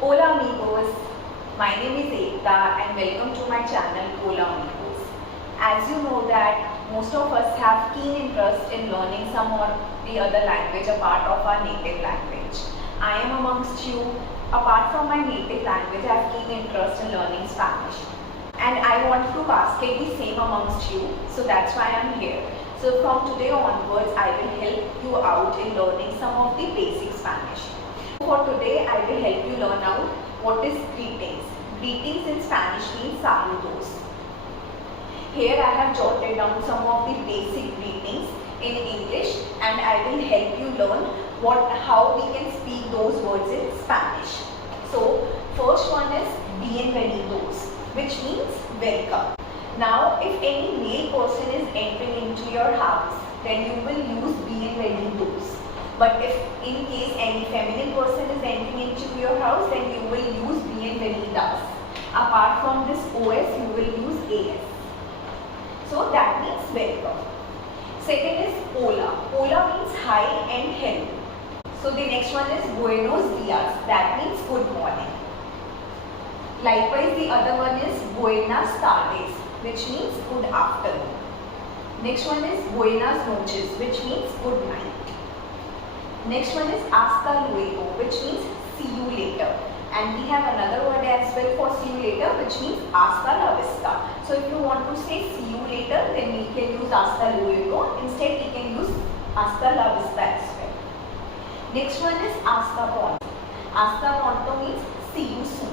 Hola amigos, my name is Ekta and welcome to my channel Hola amigos. As you know that most of us have keen interest in learning some or the other language apart of our native language. I am amongst you. Apart from my native language, I have keen interest in learning Spanish. And I want to cascade the same amongst you, so that's why I am here. So from today onwards, I will help you out in learning some of the basic Spanish. For today, I will help you learn out what is greetings. Greetings in Spanish means saludos. Here I have jotted down some of the basic greetings in English and I will help you learn how we can speak those words in Spanish. So first one is Bienvenidos, which means welcome. Now if any male person is entering into your house, then you will use Bienvenidos. But if in case any feminine person is entering into your house, then you will use Bienvenidas. Apart from this OS, you will use AS. So that means welcome. Second is Hola. Hola means hi and hello. So the next one is Buenos días. That means good morning. Likewise, the other one is Buenas tardes, which means good afternoon. Next one is Buenas noches, which means good night. Next one is Hasta luego, which means see you later. And we have another word as well for see you later, which means hasta vista. So if you want to say see you later, then we can use hasta luego. Instead, we can use hasta vista as well. Next one is hasta pronto. Hasta pronto means see you soon.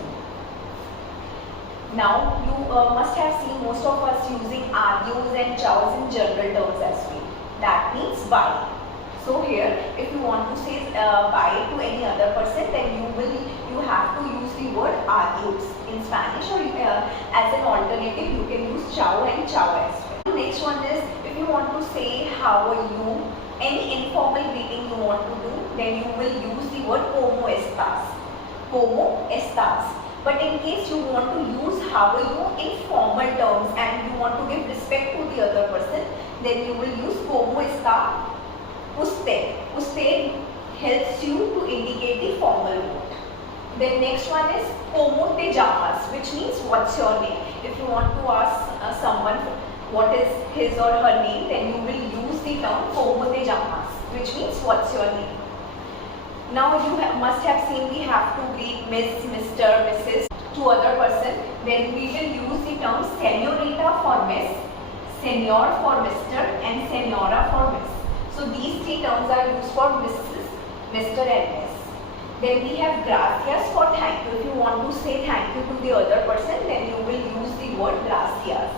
Now, you must have seen most of us using adiós and chau in general terms as well. That means bye. So here, if you want to say bye to any other person, then you have to use the word adiós in Spanish, or as an alternative, you can use chau and chau as well. Next one is, if you want to say how are you, any informal greeting you want to do, then you will use the word Cómo estás. Cómo estás. But in case you want to use how are you in formal terms and you want to give respect to the other person, then you will use Cómo está usted. Usted helps you to indicate the formal mode. Then next one is Cómo te llamas, which means what's your name. If you want to ask someone what is his or her name, then you will use the term Cómo te llamas, which means what's your name. Now you must have seen we have to greet Miss, Mr, Mrs to other person. Then we will use the term Señorita for Miss, Señor for Mr and Señora for Miss. So these three terms are used for Mrs, Mr and Miss. Then we have gracias for thank you. If you want to say thank you to the other person, then you will use the word gracias.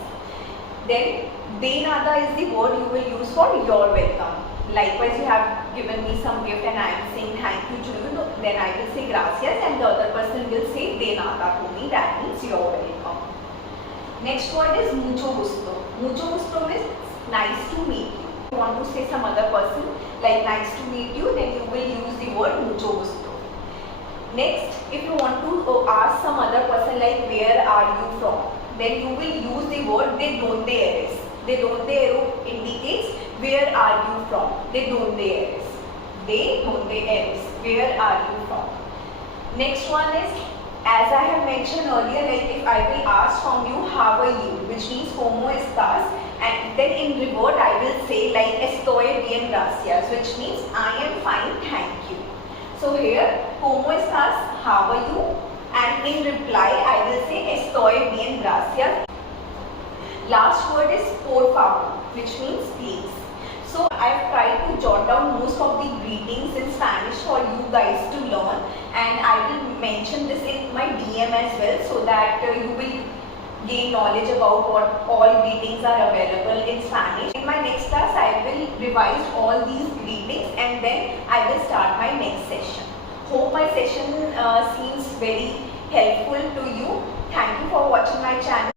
Then de nada is the word you will use for you're welcome. Likewise, you have given me some gift and I am saying thank you to you, then I will say gracias and the other person will say de nada to me. That means you're welcome. Next word is mucho gusto. Mucho gusto means nice to meet you. If you want to say some other person like nice to meet you, then you will use the word mucho gusto. Next, if you want to ask some other person like where are you from, then you will use the word de donde eres. De donde indicates where are you from. De donde eres. De donde eres. Where are you from? Next one is, as I have mentioned earlier, like if I will ask from you how are you, which means Cómo estás, and then in revert I will say like estoy bien gracias, which means I am fine, thank you. So here Cómo estás, how are you, and in reply I will say estoy bien gracias. Last word is por favor, which means please. So I have tried to jot down most of the greetings in Spanish for you guys to learn, and I will mention this in my DM as well, so that you will gain knowledge about what all greetings are available in Spanish. In my next class, I will revise all these greetings and then I will start my next session. Hope my session seems very helpful to you. Thank you for watching my channel.